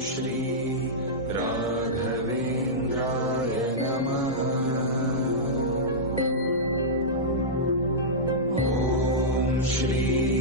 श्री राघवेन्द्राय नमः। ॐ श्री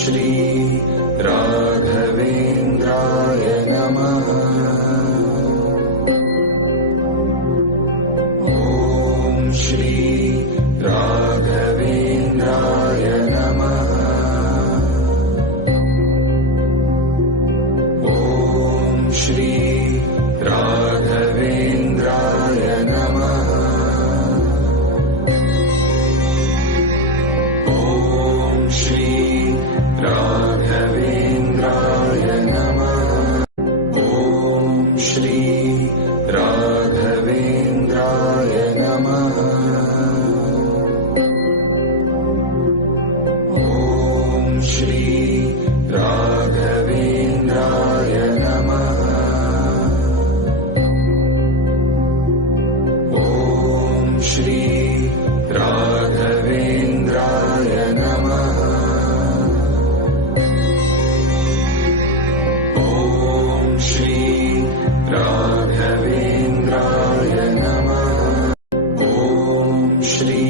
Shri श्री राघवेन्द्राय नमः। ॐ श्री राघवेन्द्राय नमः। ॐ श्री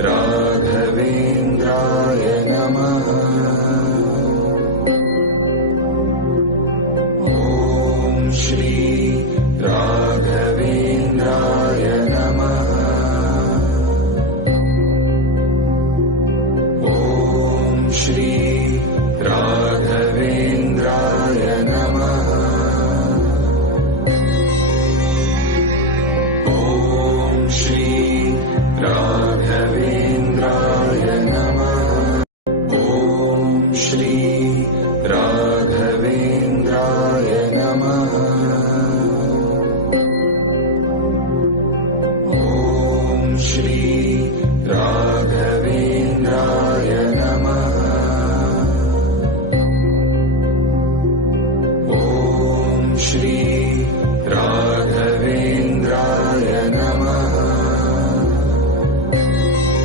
राघवेन्द्राय नमः। ॐ श्री श्री राघवेन्द्राय नमः। ॐ श्री राघवेन्द्राय नमः। ॐ श्री